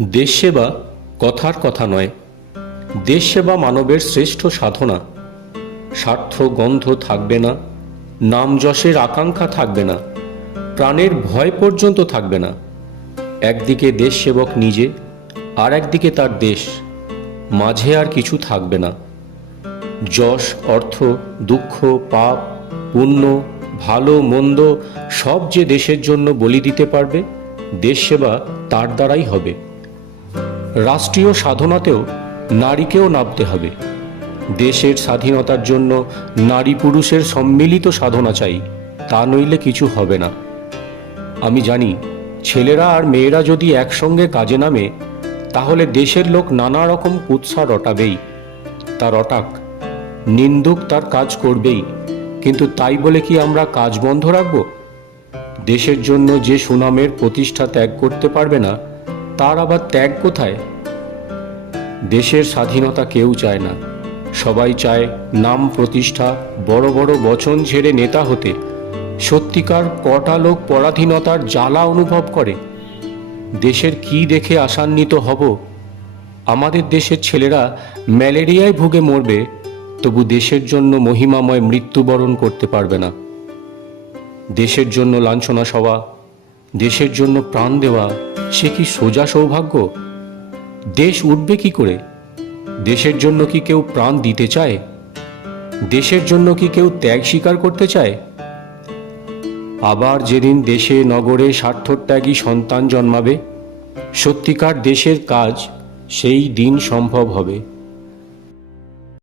দেশ সেবা কথার কথা নয়। দেশ সেবা মানবের শ্রেষ্ঠ সাধনা। স্বার্থ, গন্ধ থাকবে না। নাম যশের আকাঙ্ক্ষা থাকবে না। প্রাণের ভয় পর্যন্ত থাকবে না। একদিকে দেশ সেবক নিজে আর একদিকে তার দেশ। মাঝে আর কিছু থাকবে না। যশ, অর্থ, দুঃখ, পাপ, পুণ্য, ভালো, মন্দ সব যে দেশের জন্য বলি দিতে পারবে দেশ সেবা তার দ্বারাই হবে। রাষ্ট্রীয় সাধনাতেও নারীকেও নামতে হবে। দেশের স্বাধীনতার জন্য নারী পুরুষের সম্মিলিত সাধনা চাই, তা নইলে কিছু হবে না। আমি জানি, ছেলেরা আর মেয়েরা যদি একসঙ্গে কাজে নামে, তাহলে দেশের লোক নানা রকম কুৎসা রটাবেই। তা রটাক নিন্দুক তার কাজ করবেই। কিন্তু তাই বলে কি আমরা কাজ বন্ধ রাখব? দেশের জন্য যে সুনামের প্রতিষ্ঠা ত্যাগ করতে পারবে না তার আবার ত্যাগ কোথায়? দেশের স্বাধীনতা কেউ চায় না। সবাই চায় নাম প্রতিষ্ঠা, বড় বড় বচন ছেড়ে নেতা হতে। সত্যিকার কটা লোক পরাধীনতার জ্বালা অনুভব করে। দেশের কি দেখে আশান্বিত হব? আমাদের দেশের ছেলেরা ম্যালেরিয়ায় ভুগে মরবে, তবু দেশের জন্য মহিমাময় মৃত্যুবরণ করতে পারবে না। দেশের জন্য লাঞ্ছনা সভা দেশের জন্য প্রাণ দেওয়া, সে কি সোজা সৌভাগ্য? দেশ উঠবে কি করে? দেশের জন্য কি কেউ প্রাণ দিতে চায়? দেশের জন্য কি কেউ ত্যাগ স্বীকার করতে চায়? আবার যেদিন দেশে, নগরে স্বার্থত্যাগী সন্তান জন্মাবে, সত্যিকার দেশের কাজ সেই দিন সম্ভব হবে।